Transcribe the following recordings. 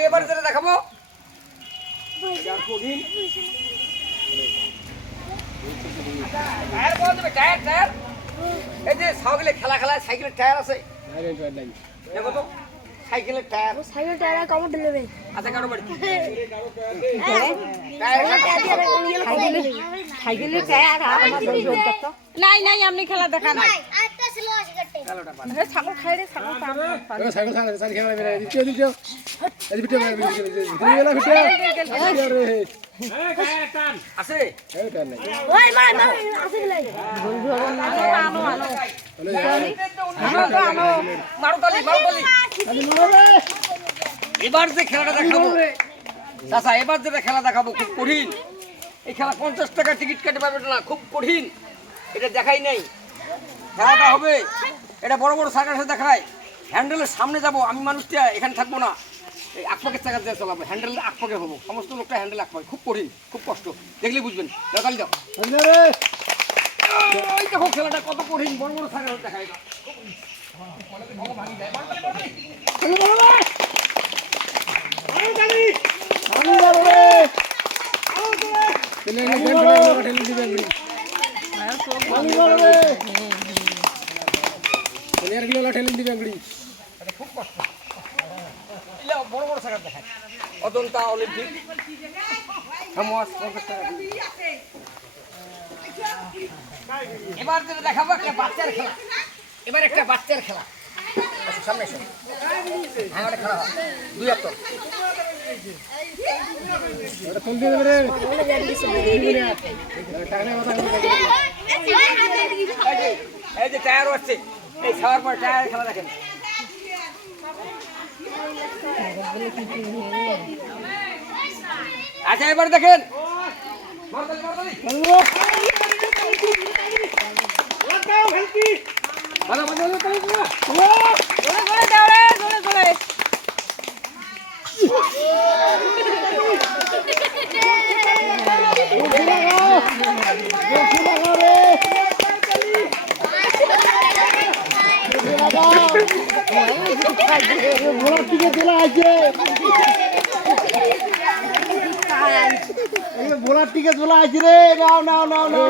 এবার যেটা দেখাবো এই যে সাইকেলে খেলা সাইকেলের টায়ার আছে দেখো তো সাইকেলের টায়ার কমর দিলে আচ্ছা কারো বাড়ি সাইকেলের টায়ার নাই নাই আপনি খেলা দেখা নাই ছাগল খাই রে ছাগল আছে এবার যে খেলাটা দেখাবো চাচা এবার যেটা খেলা দেখাবো খুব কঠিন এই খেলা 50 টাকা টিকিট কাটে পাবে না খুব কঠিন এটা দেখাই নাই খেলাটা হবে এটা বড় বড় সার্কাসে দেখায় হ্যান্ডেলের সামনে যাব আমি মানুষটা এখানে থাকবো না এই আকপাকের চাকা দিয়ে চালাবো হ্যান্ডেল আকপাকে হবো সমস্ত লোকটা হ্যান্ডেল আকপাকে খুব কঠিন খুব কষ্ট দেখলে বুঝবেন দেখালি দাও ওই দেখো খেলাটা কত কঠিন বড় বড় সার্কাসে দেখায় বড় বড় সার্কাস দেখায় অজন্তা অলিম্পিক এবার যেটা দেখাবো একটা বাচ্চার খেলা এবার একটা বাচ্চার খেলা সামনে এসো হ্যাঁ খেলা দুই আত্ম এই যে টায়ারও আছে এই খাওয়ার পর টায়ার খেলা দেখেন আচ্ছা এবার দেখেন ভোলার টিকে চলে আসি রে নাও নাও নাও নাও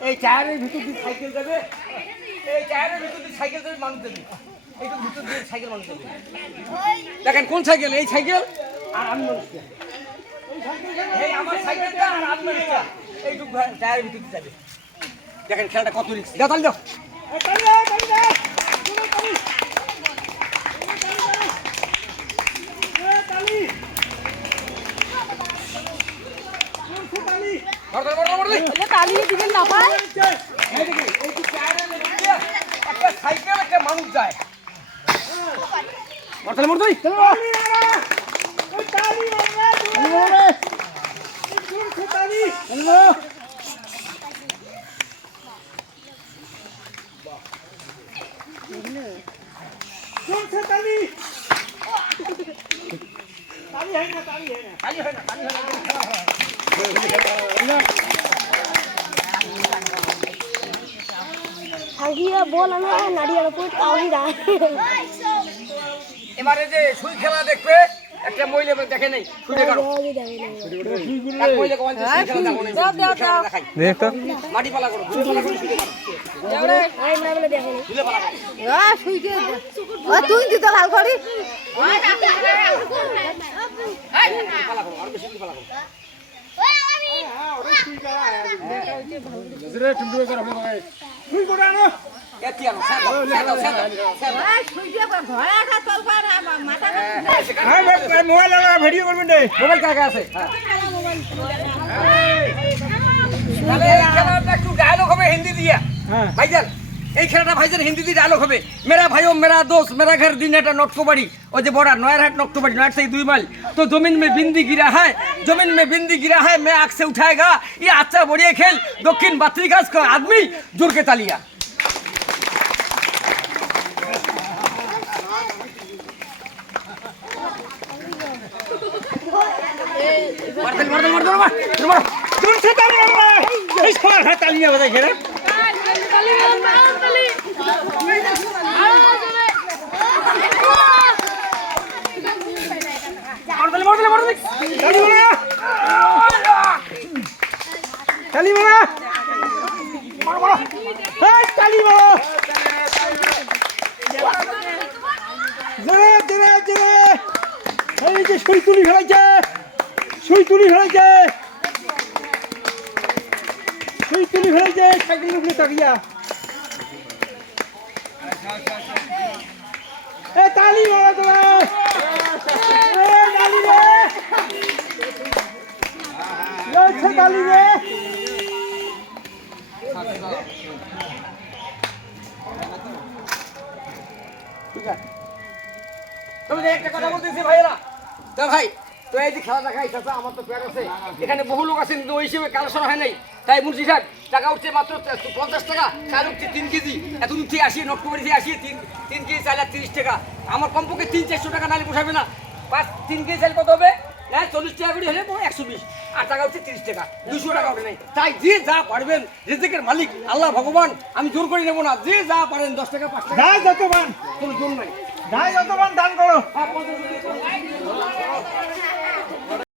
এই টায়ারের ভিতর দিয়ে সাইকেল যাবে এই টায়ারের ভিতর দিয়ে সাইকেল যাবে মানুষ দেবে এইটু ভিতর দিয়ে সাইকেল মানুষ দেবে দেখেন কোন সাইকেল এই সাইকেল আর আমি মানুষটা এই আমার সাইকেলটা আর আমি মানুষটা এইটুকু টায়ারের ভিতর দিয়ে যাবে দেখেন খেলাটা কত রিস্ক দাও তাহলে দাও সাইকেল একটা মানুষ যায় এবারে যে সুই খেলা দেখবে একটা মহিলা দেখে নেই মাটি পালা করো তুই দিতে লাল করি ভিডিও করবেন রে মোবাইল কাকা আছে একটু ডায়লগ হবে হিন্দি দিয়া ভাইজান এই খেলাটা ভাইজান হিন্দিতে ডায়লগ হবে, মেরা ভাইও মেরা দোস্ত মেরা ঘর দিন এটা নটকোবাড়ি, ওই যে বর্ডার নয়ারহাট নটকোবাড়ি, নয়ার থেকে 2 মাইল। তো জমিন মে বিন্দি গিরা है, जमीन में बिंदी गिरा है, मैं आग से उठाएगा ये अच्छा बढ़िया खेल। दक्षिण बात्रिकाज का आदमी जोर के तालिया। তালিয়া বাজাই খেলে সুই তুলি খেলাইছে, সুই তুলি খেলাইছে, সুই তুলি খেলাইছে, সাইকেল উঠলে তাকিয়া এ তালি মারা তোরা, এ তালি রে, লড়ছে তালি রে। ঠিক আছে, তুমি একটা কথা বলতেছি ভাইয়েরা, তো ভাই তো এই যে খেলা দেখাই চাচা, আমার তো প্যাক আছে, এখানে বহু লোক আছেন কিন্তু ওই হিসেবে কালেকশন হয় নাই, তাই মুন্সি সাহেব টাকা উঠছে মাত্র 50 টাকা, চাল উঠছে 3 কেজি, এত উঠছে 80, নটকোবাড়ি থেকে 80, 3 কেজি চাল 30 টাকা, আমার কমপক্ষে 300-400 টাকা নালে পোষাবে না। 3 কেজি চাল কত হবে? না 40 টাকা করে হলে 120, আর টাকা উঠছে 30 টাকা, 200 টাকা উঠে নাই। তাই যে যা পারবেন, রিজিকের মালিক আল্লাহ ভগবান, আমি জোর করে নেবো না, যে যা পারেন 10 টাকা 5 টাকা, যাই যত মান, কোনো জোর নাই, যাই যত মান দান করো। হ্যাঁ 50 টাকা।